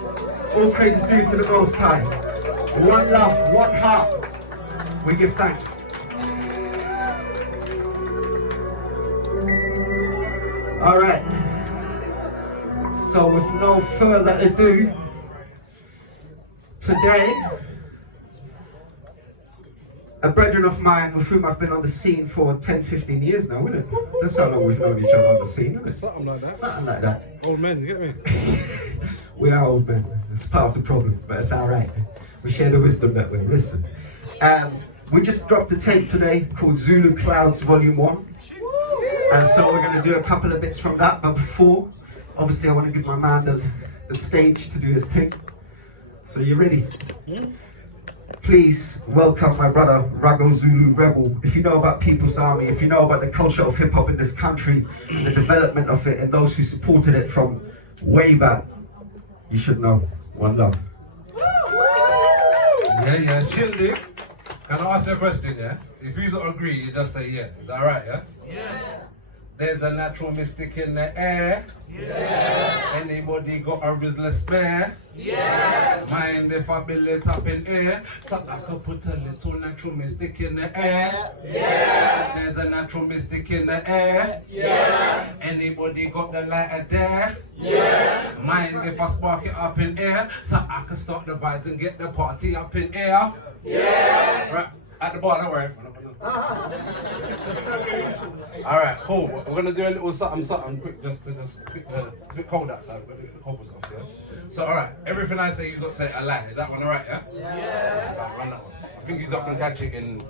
All praise is due to the Most High. One love, one heart. We give thanks. Alright. So with no further ado, today, a brethren of mine with whom I've been on the scene for 10-15 years now, isn't it? That's how long we've known each other on the scene, isn't it? Something like that. Something like that. Old men, you get me? We are old men. It's part of the problem, but it's alright. We share the wisdom that way. Listen. We just dropped a tape today called Zulu Clouds Vol1. And so we're going to do a couple of bits from that. But before, obviously I want to give my man the stage to do his thing. So you ready? Please welcome my brother, Raggo Zulu Rebel. If you know about People's Army, if you know about the culture of hip hop in this country, and the development of it, and those who supported it from way back, you should know. One love. Yeah, Shindy. Can I ask you a question, yeah? If you don't agree, you just say yeah. Is that right, yeah? Yeah. There's a natural mystic in the air. Yeah. Anybody got a Rizzler spare? Yeah. Mind if I build it up in air? So I could put a little natural mystic in the air. Yeah. There's a natural mystic in the air. Yeah. Anybody got the lighter there? Yeah. Mind if I spark it up in air? So I can start the vibes and get the party up in air. Yeah. Right. At the bar, don't worry. Alright, cool. We're gonna do a little something quick just it's a bit cold outside, we're gonna get the cobbles off, yeah? So alright, everything I say you've got to say a lie. Is that one alright, yeah? Yeah. Right, run that one. I think you're not gonna catch it in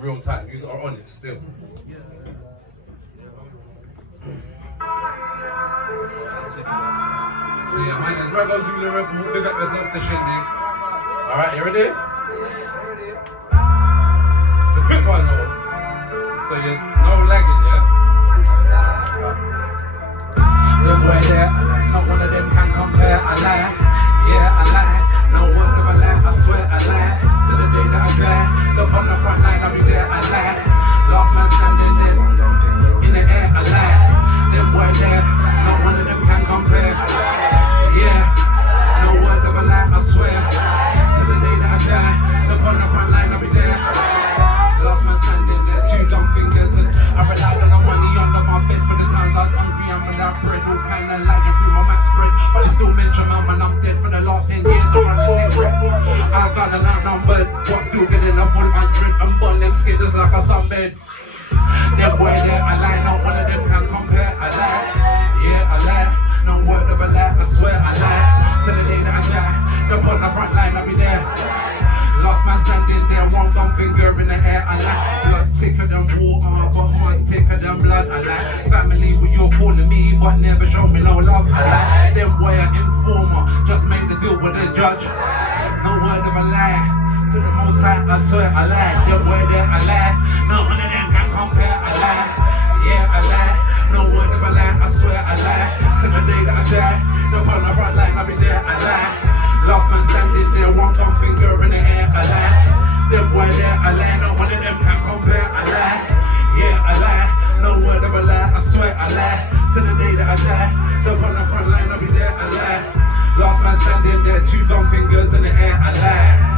real time. You are on it still. So yeah, my name is Raggo Zulu Rebel. Big up yourself to Shindig. Alright, you ready? It's a quick one though, so you no lagging, yeah? Them boy there, not one of them can compare, I lie, yeah I lie, no work of a lie, I swear I lie, to the day that I die, up on the front line I'll be there, I lie, last man standing there, in the air, I lie, them boy there, not one of them can compare, yeah, no word of a lie, I swear, to the day that I die, up on the front line I'll be there. Last man standing there, two dumb fingers, and I relied on the money under my bed for the times I was hungry and without bread, all kind of lying through my max spread. But you still mention man when I'm dead for the last 10 years. I run the same rep. I've got an outnumbered, but still getting a full 100 and burn them skidders like a sunbed. Them boy there, I lie, not one of them can compare. I lie, yeah I lie, no word of a lie, I swear I lie. Till the day that I die, jump on the front line, I'll be there. Last man standing there, one dumb finger in the air, I like. Blood's thicker than water, but might thicker than blood, I like. Family, what you're calling me, but never show me no love, I like. Them boy an informer, just made the deal with the judge. No word of a lie, to the most high, I swear I lie. Them boy there, I lie, no one of them can compare, I lie. Yeah, I lie, no word of a lie, I swear I lie. To the day that I die, jump on the front line, I'll be there, I lie. Last man standing there, one thumb finger in the air, I lie. Them boy there, I lie, no one of them can compare, I lie. Yeah, I lie, no word of a lie, I swear I lie. To the day that I die, jump on the front line, I'll be there, I lie. Last man standing there, two thumb fingers in the air, I lie.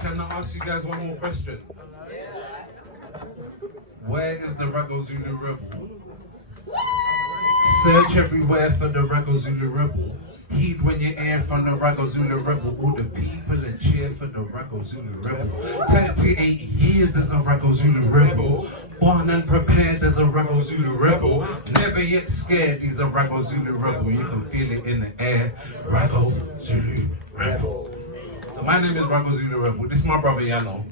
Can I ask you guys one more question? Where is the Raggo Zulu Rebel? Search everywhere for the Raggo Zulu Rebel. Heed when you hear from the Raggo Zulu Rebel. All the people that cheer for the Raggo Zulu Rebel. 38 years as a Raggo Zulu Rebel. Born and prepared as a Raggo Zulu Rebel. Never yet scared, he's a Raggo Zulu Rebel. You can feel it in the air. Raggo Zulu Rebel. So my name is Raggo Zulu Rebel. This is my brother Yahnw.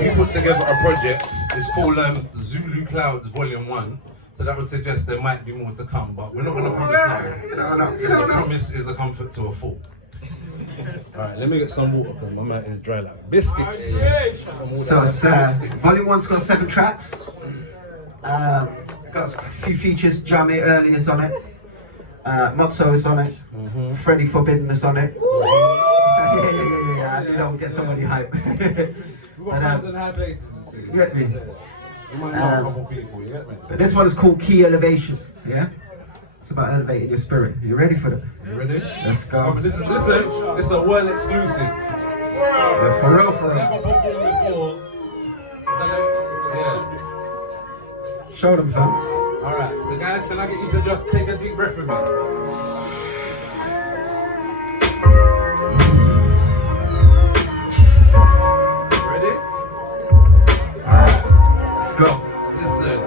We put together a project, it's called Zulu Clouds Vol1. So that would suggest there might be more to come, but we're not going to promise now. The promise is a comfort to a fool. Alright, let me get some water because my mouth is dry like biscuits. So it's Vol1's got 7 tracks. Got a few features, Jamie Early is on it. Motso is on it. Freddie Forbidden is on it. Yeah. You don't get somebody hype. We've got fans and high bases, you see. Get me. You might know a couple people, you get me? But this one is called Key Elevation. Yeah? It's about elevating your spirit. You ready for that? You ready? Let's go. Listen, it's a world exclusive. Yeah, for real, for real. Never performed before. Yeah. Show them, fam. Alright, so guys, can I get you to just take a deep breath with me? Ready? Alright, let's go. Listen.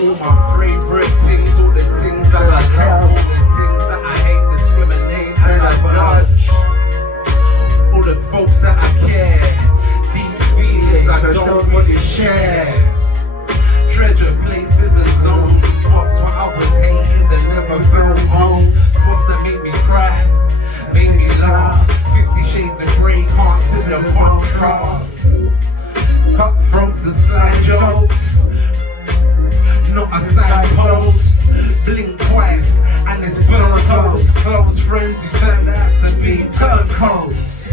All my favorite things, all the things that I love, all the things that I hate, discriminate and I judge. All the folks that I care, deep feelings I don't really share. Treasure places and zones, spots where I was hating that never felt home. Spots that make me cry, make me laugh. 50 shades of grey, can't see the contrast. Cutthroats and slide jokes, not a signpost. Blink twice and it's burnt toast. Close friends who turned out to be turncoats.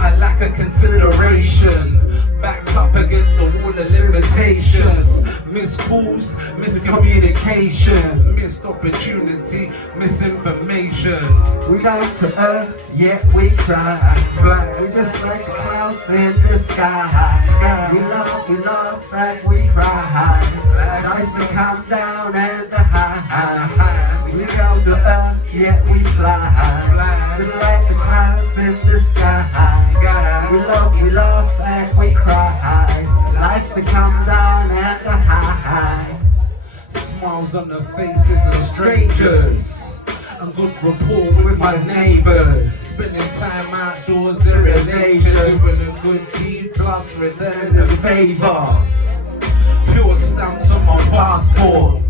I lack a consideration, backed up against the wall of limitations. Missed calls, miscommunications, missed opportunity, misinformation. We down to earth, yet we cry. We just like the clouds in the sky. We love, and we cry. Nice to come down and the high. We down to earth, yet we fly. Just like the clouds in the sky. We love, and we cry. Life's to come down and the high. Smiles on the faces of strangers, a good rapport with my neighbors. Spending time outdoors in relation, doing a good deed plus returning a favor. Pure stamps on my passport.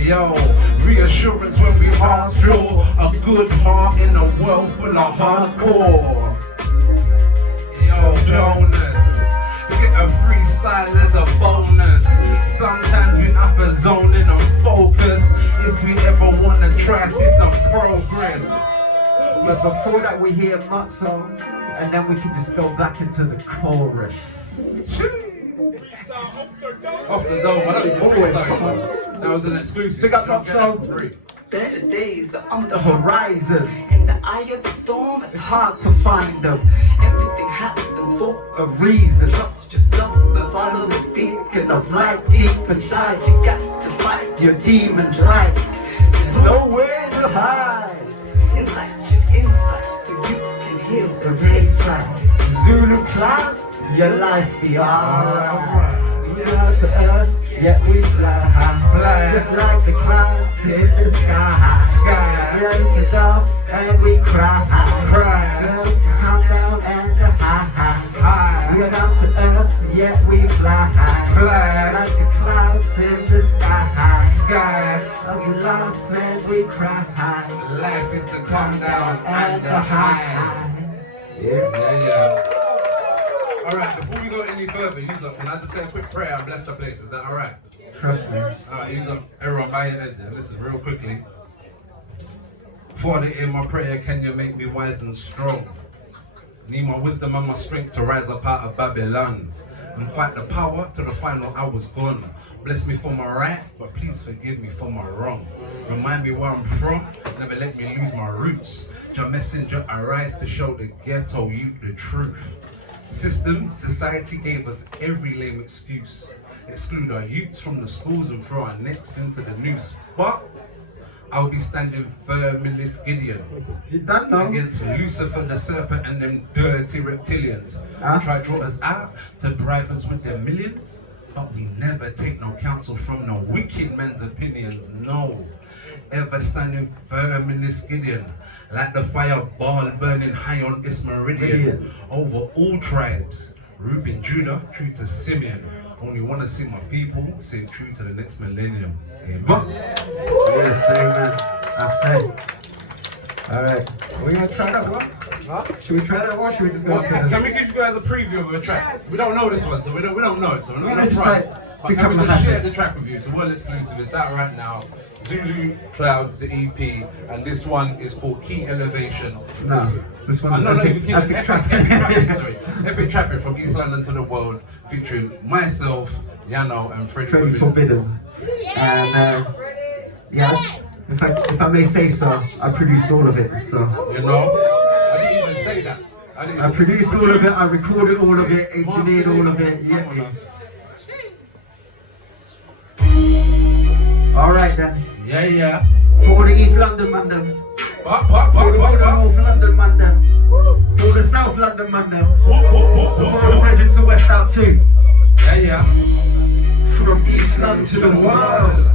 Yo, reassurance when we ask for a good heart in a world full of hardcore. Yo, Jonas, get a freestyle as a bonus. Sometimes we have to zone in and focus if we ever want to try see some progress. But before that we hear Mutso, and then we can just go back into the chorus. Off the dome, I don't even freestyle. That was an exclusive. Big up Mutso. Better days are on The horizon, In the eye of the storm, it's it's hard to find them. everything happens for A reason, trust yourself and follow the beacon of light deep inside. You got to fight your demons light. There's nowhere to hide. inside your inside so you can heal The the red flag, Zulu Clouds, your life be alright. We down to earth, yet we fly. Just like the clouds in the sky. We look up and we cry. Girls come down and the high. We are down to earth, yet we fly. Like the clouds in the sky. We laugh and we cry. Life is to come down and the high. Yeah. Alright, before we go any further, use up. Can I just say a quick prayer and bless the place? Is that alright? Trust me. Alright, use up. Everyone, bow your heads and listen real quickly. Father, in my prayer, can you make me wise and strong? Need my wisdom and my strength to rise up out of Babylon and fight the power till the final hour's gone. Bless me for my right, but please forgive me for my wrong. Remind me where I'm from, never let me lose my roots. Your messenger, arise to show the ghetto youth the truth. System, society gave us every lame excuse. Exclude our youths from the schools and throw our necks into the noose. But I'll be standing firm in this Gideon You don't know. against Lucifer the serpent and them dirty reptilians who try to draw us out to bribe us with their millions. But we never take no counsel from no wicked men's opinions, no. Ever standing firm in this Gideon, like the fireball burning high on this meridian, over all tribes. Reuben, Judah, true to Simeon. Only want to see my people stay true to the next millennium. Amen. Yes, amen. I say. Alright, we gonna try that one? Should we try that or should we just go? Can we give you guys a preview of a track? We don't know this one, so we don't know it, so we're not gonna just try. like But pick can up we the just share habits. the track with you? It's a world exclusive. It's out right now. Zulu Clouds, the EP, and this one is called Key Elevation. No, this one's No, epic Epic trapping. Trapping, sorry. Epic Trapping from East London to the world, featuring myself, Yahnw, and Freddie Very Forbidden. forbidden. And yeah, if I may say so, I produced all of it. So You know? I didn't even say that. I produced all of it, I recorded all of it, engineered all of it. Yeah. All right then. Yeah. For all the East London man them. What? For all the North London man them. For all the South London man them. For all the Regents of West out too. Yeah. From East London to the world.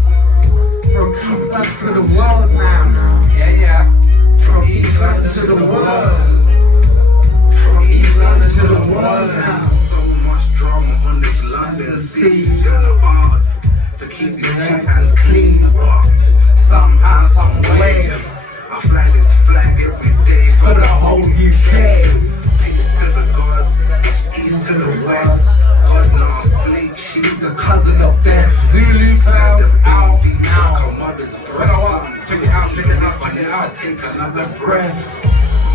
From East London to the world now. Yeah. From East London to the world. From East London to the world now. So much drama on this London scene. Kinda hard to keep your hands clean. But somehow, some way, I fly this flag every day For the whole UK. East to the gods, east to the west. God not sleep, she's a cousin of death. Zulu Clouds out now. Her mother's breath. Check it out. Take another breath.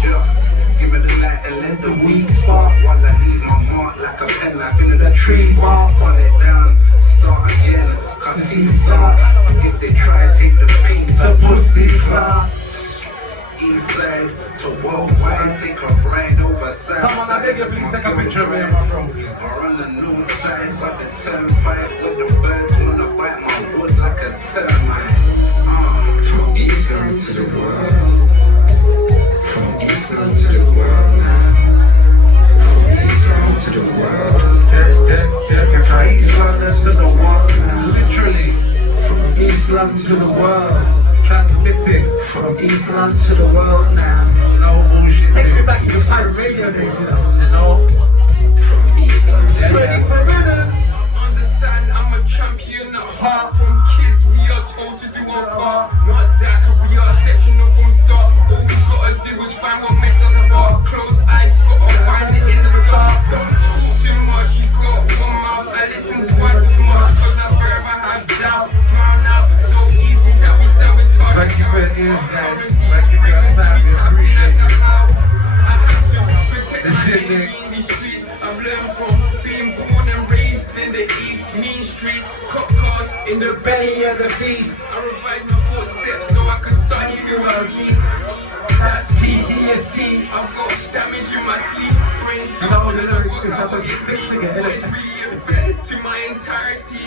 Just give me the light and let the weed spark. While I leave my mark like a pen knife into the tree bark. Pull it down, start again. Continue start. If they try, take the pain. The pussy class. East side to worldwide, take a ride over south. Someone, I beg you, please take a picture of me and my bro, please. Or on the north side, got the turnpike with the birds wanna bite my wood like a termite. From East London to the world. From East London to the world now. From East London to the world. From East London to the world now. Literally, From East London to the world. transmitting. From East London to the world now. No bullshit. Takes me back to the pirate radio days, you know. You know? From East London to the Ready world. for rhythm. Understand I'm a champion, not apart from kids. We are told to do our part, not that, 'cause we are sectional from start. All we gotta do is find what makes us apart. Close eyes, gotta find it in the dark. Don't talk too much, you got one mouth. I listen twice as much, 'cause I forever have doubt. Drown out, so easy that we sabotage. Thank you for your ears, guys. Thank you for your time. We appreciate it. The shit in these streets, I've learned from being born and raised in the east, mean streets, cop cars in the Belly of the beast. I revised my footsteps so I could start hearing what I mean. That's PTSD. I've got damage in my sleep, brain No, stuck the and I lyrics work is out I'm what just it fixing means, it, but innit? it's really a threat to my entirety.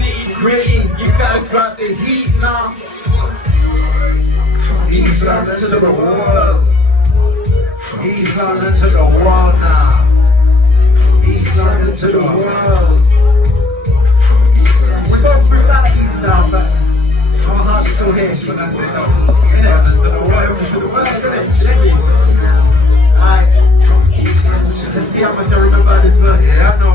Nitty Gritty, you gotta grab the heat now. From East London to the world. From East London to the world now. From East London to the world. We go through that east now, but our heart's still here. Innit? Whatever to the world, innit? Alright. Let's see how much I remember this verse. Yeah, I know.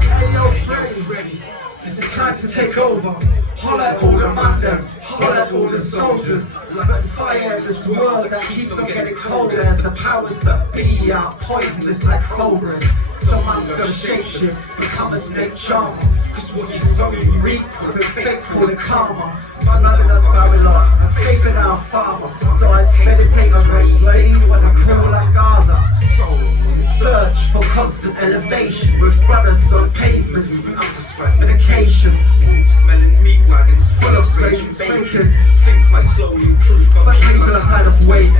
Hey yo, Freddie, it's time to take over. Holla at all the man them, holla at all the soldiers. Like fire in this world that keeps on getting colder as the powers that be are poisonous like cobras. Someone's gonna shapeshift, become a snake charmer. Cause what you sow you reap, with a fake call it karma. My love in Babylon, I'm faith in our farmer. So I meditate on rain, lady when I crawl like Gaza. Search for constant elevation with brothers on pavements, medication, smelling meat wagons full of smoking bacon. Things might slowly improve, But people are tired of waiting,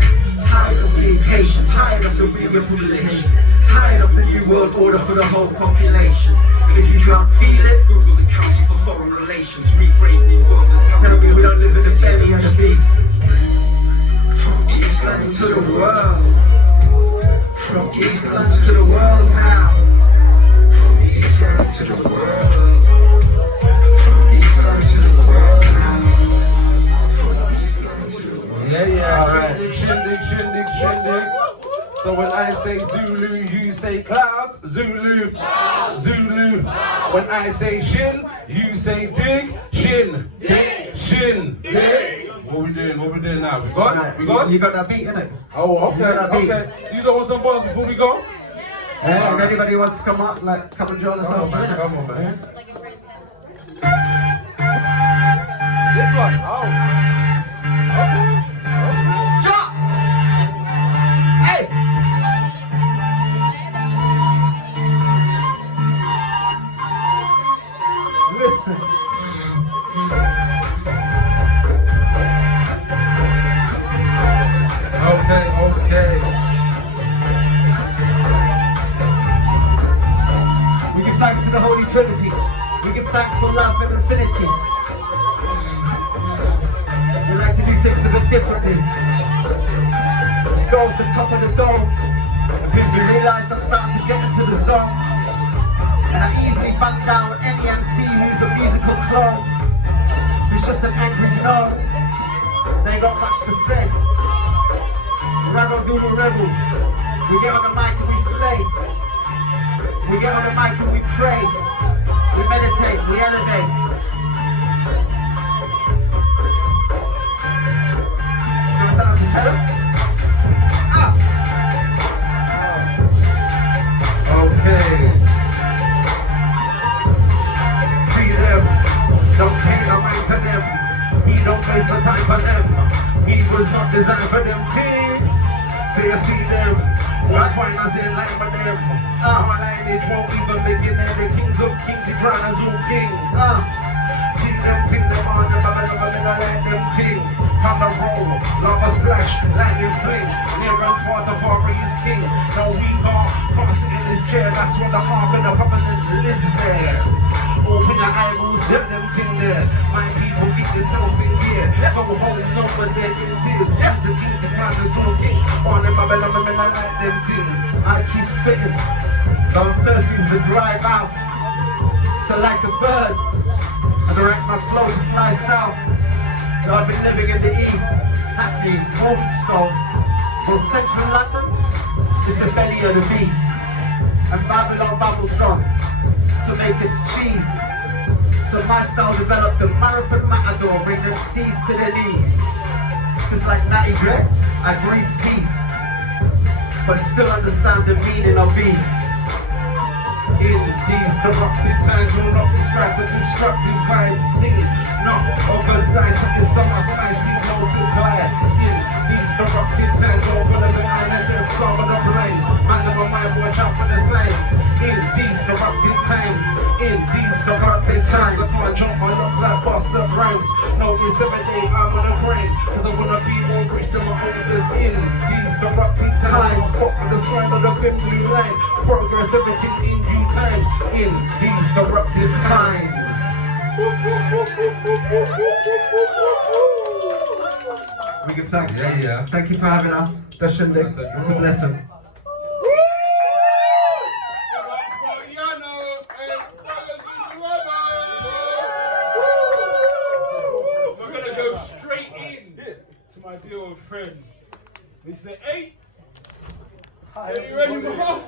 tired of being patient, tired of the re-republication, tired of the new world order for the whole population. And if you can't feel it, Google the Council for Foreign Relations, rephrase the world and tell tell me we don't live in the belly of the beast. From East London London to the world. From East London to the world now. From East London to the world. From East London to the world now. From East London to the world. Yeah. Alright. Shindig. So when I say Zulu, you say clouds. Zulu. When I say shin, you say dig. Shin. What we doing? What we doing now? We got? Right, We got? You got that beat, innit? Oh, You got that okay, beat. okay. You don't want some bars before we go? Yeah, if anybody wants to come up, like, come and join us Come on, out, man. innit? Come on, man. Yeah. This one? Oh. Okay. Jump! Hey! Listen. Okay, okay. We give thanks to the Holy Trinity. We give thanks for love and infinity. We like to do things a bit differently. Just go off the top of the dome. And people realize I'm starting to get into the zone. And I easily bunk down any MC who's a musical clone. Who's just an angry gnome. They ain't got much to say. Raggo Zulu Rebel. We get on the mic and we slay. We get on the mic and we pray. We meditate, we elevate. Give us out to tell them. Ah! Okay. See them. Don't pay no mind to them. We don't waste the time for them. We was not designed for them things. Say I see them. Why find us in line for them? Our lineage won't even begin there. The kings of kings, the crown of Zulu king. See them ting, them on the never let them ting. Thunder roll, lava splash, lightning fling. Near and far to far is king. Now we got cross in his chair. That's where the mark of the covenant lives there. Open your eyeballs, let them ting there. My people, get yourself in gear. Go home, know what their int is. That's the king, the crown of Zulu kings. On them, I like them things. I keep spitting, though I'm thirsty with a dry mouth. So like a bird, I direct my flow to fly south. Though I've been living in the east, Hackney, Walthamstow, from central London, it's the belly of the beast. And Babylon bubbles on to make its cheese. So my style developed a marathon matador, bring them seas to their knees. Just like Natty Dread, I breathe peace, but still understand the meaning of beef. In these corrupted times, will not subscribe to destructive vibes. Sing, not others die, so this summer spicy multiply. In these corrupted times, all full of the kindness and flower of rain. Man of my mind, watch out for the signs. In these corrupted times, in these corrupted times, that's why I jump my locks like Buster Rhymes. No, it's every day I'm on the grind, cause I wanna be more rich than my owners. In these corrupted times, I'm fuck with the spine of the thin blue line. Progress, everything in due time. In these corrupted times. We give thanks. Yeah. Thank you for having us. That's Shindig. It's a blessing. We're gonna go straight in to my dear old friend. We say, hey, are you ready, bro?